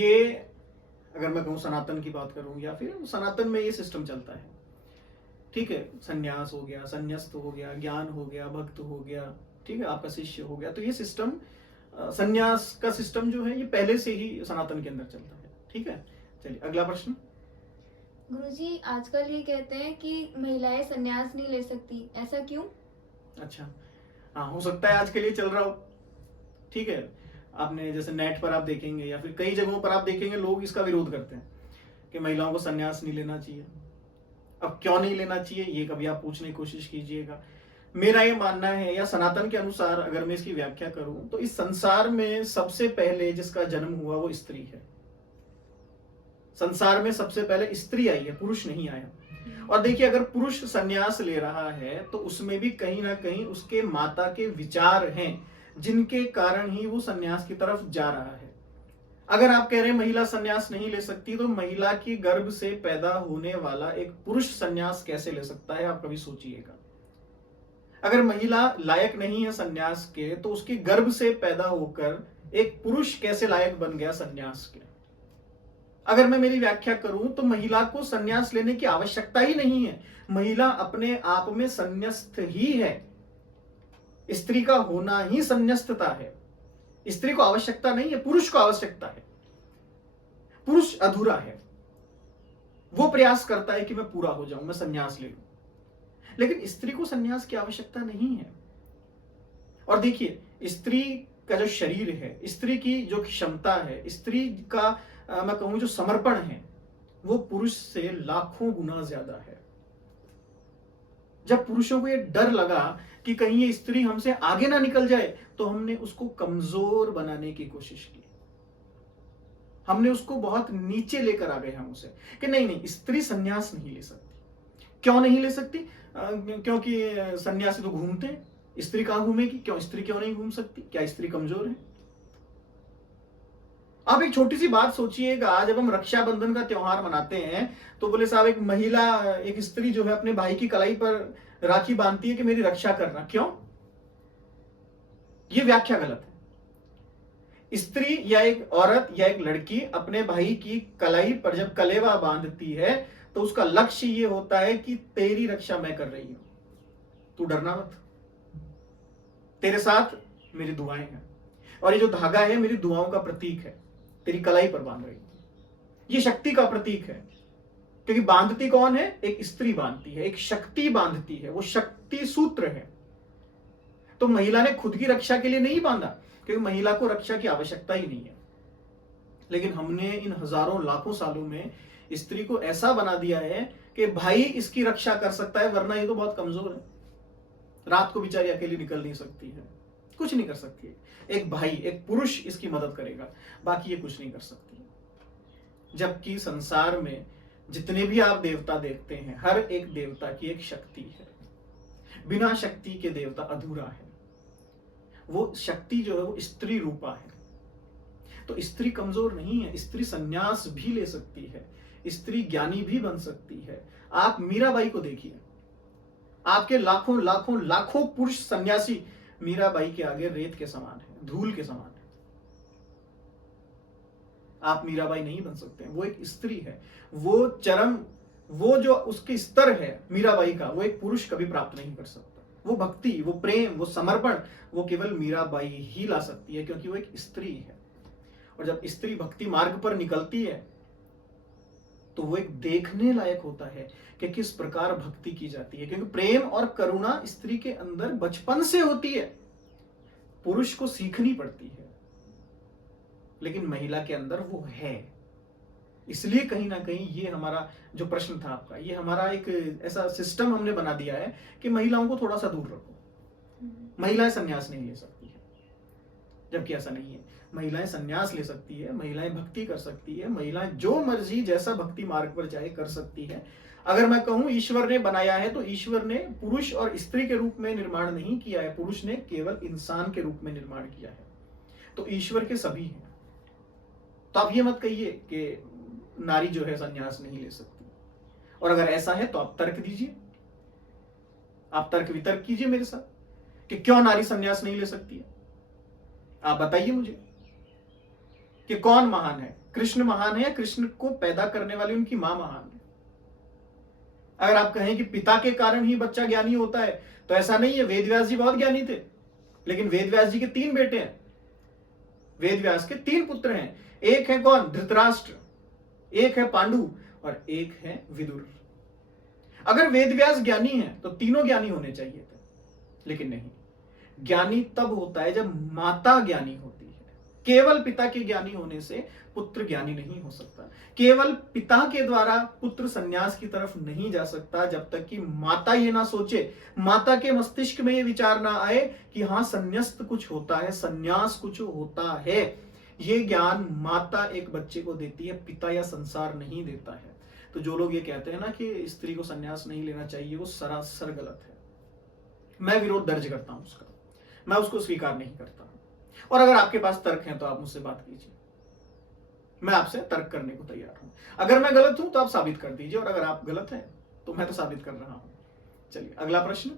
ये अगर मैं कहूँ सनातन की बात करूँ या फिर सनातन में ये सिस्टम चलता है। ठीक है, संन्यास हो गया, संन्यास्त हो गया, ज्ञान हो गया, भक्त हो गया, ठीक है, आपका शिष्य हो गया। तो ये सिस्टम संन्यास का सिस्टम जो है ये पहले से ही सनातन के अंदर चलता है। ठीक है, चलिए अगला प्रश्न। गुरुजी, आजकल ये कहते हैं कि महिलाएं संन्यास नहीं ले सकती, ऐसा क्यों? अच्छा, हाँ हो सकता है आज के लिए चल रहा हो। ठीक है, आपने जैसे नेट पर आप देखेंगे या फिर कई जगहों पर आप देखेंगे लोग इसका विरोध करते हैं कि महिलाओं को संन्यास नहीं लेना चाहिए। अब क्यों नहीं लेना चाहिए ये कभी आप पूछने की कोशिश कीजिएगा। मेरा ये मानना है, या सनातन के अनुसार अगर मैं इसकी व्याख्या करूं, तो इस संसार में सबसे पहले जिसका जन्म हुआ वो स्त्री है। संसार में सबसे पहले स्त्री आई है, पुरुष नहीं आया। और देखिए, अगर पुरुष संन्यास ले रहा है तो उसमें भी कहीं ना कहीं उसके माता के विचार हैं जिनके कारण ही वो संन्यास की तरफ जा रहा है। अगर आप कह रहे हैं महिला संन्यास नहीं ले सकती, तो महिला की गर्भ से पैदा होने वाला एक पुरुष संन्यास कैसे ले सकता है, आप कभी सोचिएगा। अगर महिला लायक नहीं है संन्यास के, तो उसकी गर्भ से पैदा होकर एक पुरुष कैसे लायक बन गया संन्यास के। अगर मैं मेरी व्याख्या करूं तो महिला को संन्यास लेने की आवश्यकता ही नहीं है। महिला अपने आप में संन्यस्त ही है। स्त्री का होना ही संन्यस्तता है। स्त्री को आवश्यकता नहीं है, पुरुष को आवश्यकता है। पुरुष अधूरा है, वो प्रयास करता है कि मैं पूरा हो जाऊं, मैं संन्यास ले लूं, लेकिन स्त्री को संन्यास की आवश्यकता नहीं है। और देखिए, स्त्री का जो शरीर है, स्त्री की जो क्षमता है, स्त्री का मैं कहूं जो समर्पण है, वो पुरुष से लाखों गुना ज्यादा है। जब पुरुषों को ये डर लगा कि कहीं ये स्त्री हमसे आगे ना निकल जाए, तो हमने उसको कमजोर बनाने की कोशिश की। हमने उसको बहुत नीचे लेकर आ गए हम उसे कि नहीं नहीं, स्त्री संन्यास नहीं ले सकती। क्यों नहीं ले सकती? क्योंकि सन्यासी तो घूमते हैं, स्त्री कहां घूमेगी? क्यों स्त्री क्यों नहीं घूम सकती? क्या स्त्री कमजोर है? आप एक छोटी सी बात सोचिएगा, जब हम रक्षाबंधन का त्योहार मनाते हैं तो बोले साहब, एक महिला, एक स्त्री जो है अपने भाई की कलाई पर राखी बांधती है कि मेरी रक्षा करना। क्यों? ये व्याख्या गलत है। स्त्री या एक औरत या एक लड़की अपने भाई की कलाई पर जब कलेवा बांधती है तो उसका लक्ष्य ये होता है कि तेरी रक्षा मैं कर रही हूं, तू डरना मत, तेरे साथ मेरी दुआएं हैं, और ये जो धागा है मेरी दुआओं का प्रतीक है, तेरी कलाई पर बांध रही हूं। ये शक्ति का प्रतीक है, क्योंकि बांधती कौन है? एक स्त्री बांधती है, एक शक्ति बांधती है, वो शक्ति सूत्र है। तो महिला ने खुद की रक्षा के लिए नहीं बांधा, क्योंकि महिला को रक्षा की आवश्यकता ही नहीं है। लेकिन हमने इन हजारों लाखों सालों में स्त्री को ऐसा बना दिया है कि भाई इसकी रक्षा कर सकता है, वरना ये तो बहुत कमजोर है, रात को बेचारी अकेली निकल नहीं सकती है, कुछ नहीं कर सकती है। एक भाई, एक पुरुष इसकी मदद करेगा, बाकी ये कुछ नहीं कर सकती। जबकि संसार में जितने भी आप देवता देखते हैं, हर एक देवता की एक शक्ति है। बिना शक्ति के देवता अधूरा है। वो शक्ति जो है वो स्त्री रूपा है। तो स्त्री कमजोर नहीं है, स्त्री संन्यास भी ले सकती है, स्त्री ज्ञानी भी बन सकती है। आप मीराबाई को देखिए, आपके लाखों लाखों लाखों पुरुष सन्यासी मीराबाई के आगे रेत के समान है, धूल के समान है। आप मीराबाई नहीं बन सकते। वो एक स्त्री है, वो चरम, वो जो उसके स्तर है मीराबाई का, वो एक पुरुष कभी प्राप्त नहीं कर सकता। वो भक्ति, वो प्रेम, वो समर्पण, वो केवल मीराबाई ही ला सकती है, क्योंकि वो एक स्त्री है। और जब स्त्री भक्ति मार्ग पर निकलती है तो वो एक देखने लायक होता है कि किस प्रकार भक्ति की जाती है, क्योंकि प्रेम और करुणा स्त्री के अंदर बचपन से होती है, पुरुष को सीखनी पड़ती है, लेकिन महिला के अंदर वो है। इसलिए कहीं ना कहीं ये हमारा जो प्रश्न था आपका, ये हमारा एक ऐसा सिस्टम हमने बना दिया है कि महिलाओं को थोड़ा सा दूर रखो, महिलाएं संन्यास नहीं ले सकती है। जबकि ऐसा नहीं है, महिलाएं संन्यास ले सकती है, महिलाएं भक्ति कर सकती है, महिलाएं जो मर्जी जैसा भक्ति मार्ग पर चाहे कर सकती है। अगर मैं कहूं ईश्वर ने बनाया है तो ईश्वर ने पुरुष और स्त्री के रूप में निर्माण नहीं किया है, पुरुष ने केवल इंसान के रूप में निर्माण किया है। तो ईश्वर के सभी हैं। तो आप ये मत कहिए कि नारी जो है संन्यास नहीं ले सकती। और अगर ऐसा है तो आप तर्क दीजिए, आप तर्क वितर्क कीजिए मेरे साथ कि क्यों नारी संन्यास नहीं ले सकती है। आप बताइए मुझे कि कौन महान है, कृष्ण महान है या कृष्ण को पैदा करने वाली उनकी मां महान है। अगर आप कहें कि पिता के कारण ही बच्चा ज्ञानी होता है, तो ऐसा नहीं है। वेदव्यास जी बहुत ज्ञानी थे, लेकिन वेदव्यास जी के 3 बेटे हैं, वेदव्यास के 3 पुत्र हैं। एक है कौन? धृतराष्ट्र, एक है पांडु और एक है विदुर। अगर वेदव्यास ज्ञानी है तो तीनों ज्ञानी होने चाहिए थे, लेकिन नहीं। ज्ञानी तब होता है जब माता ज्ञानी होती है। केवल पिता के ज्ञानी होने से पुत्र ज्ञानी नहीं हो सकता। केवल पिता के द्वारा पुत्र संन्यास की तरफ नहीं जा सकता जब तक कि माता ये ना सोचे, माता के मस्तिष्क में ये विचार ना आए कि हाँ संन्यास्त कुछ होता है, संन्यास कुछ होता है। ये ज्ञान माता एक बच्चे को देती है, पिता या संसार नहीं देता है। तो जो लोग ये कहते हैं ना कि स्त्री को संन्यास नहीं लेना चाहिए, वो सरासर गलत है। मैं विरोध दर्ज करता हूं उसका, मैं उसको स्वीकार नहीं करता। और अगर आपके पास तर्क हैं तो आप मुझसे बात कीजिए, मैं आपसे तर्क करने को तैयार हूं। अगर मैं गलत हूं तो आप साबित कर दीजिए, और अगर आप गलत हैं तो मैं तो साबित कर रहा हूं। चलिए अगला प्रश्न।